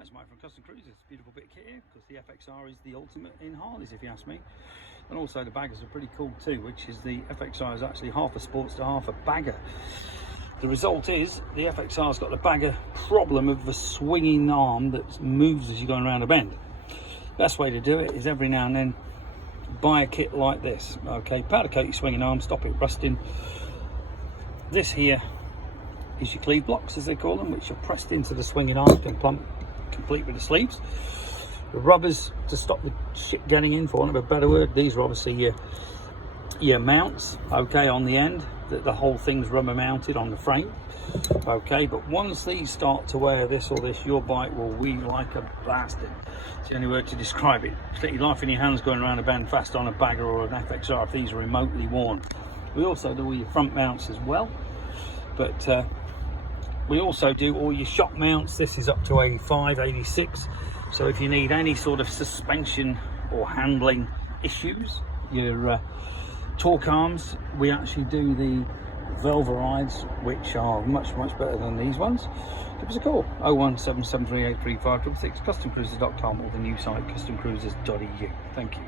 Hi, it's Mike from Custom Cruisers. Beautiful bit of kit here because the FXR is the ultimate in Harleys, if you ask me. And also the baggers are pretty cool too, which is the FXR is actually half a Sportster, half a bagger. The result is the FXR's got the bagger problem of the swinging arm that moves as you're going around a bend. Best way to do it is every now and then buy a kit like this. Okay, powder coat your swinging arm, stop it rusting. This here is your cleve blocks, as they call them, which are pressed into the swinging arm to plump complete with the sleeves. The rubbers to stop the shit getting in, for want of a better word. These are obviously your mounts, okay, on the end. The whole thing's rubber mounted on the frame, okay. But once these start to wear this or this, your bike will wheel like a bastard. It's the only word to describe it. Particularly life in your hands going around a bend fast on a bagger or an FXR if these are remotely worn. We also do all your front mounts as well, but we also do all your shock mounts. This is up to 85, 86. So if you need any sort of suspension or handling issues, your torque arms, we actually do the Velverides, which are much better than these ones. Give us a call, 01773835666, customcruisers.com, or the new site customcruisers.eu. Thank you.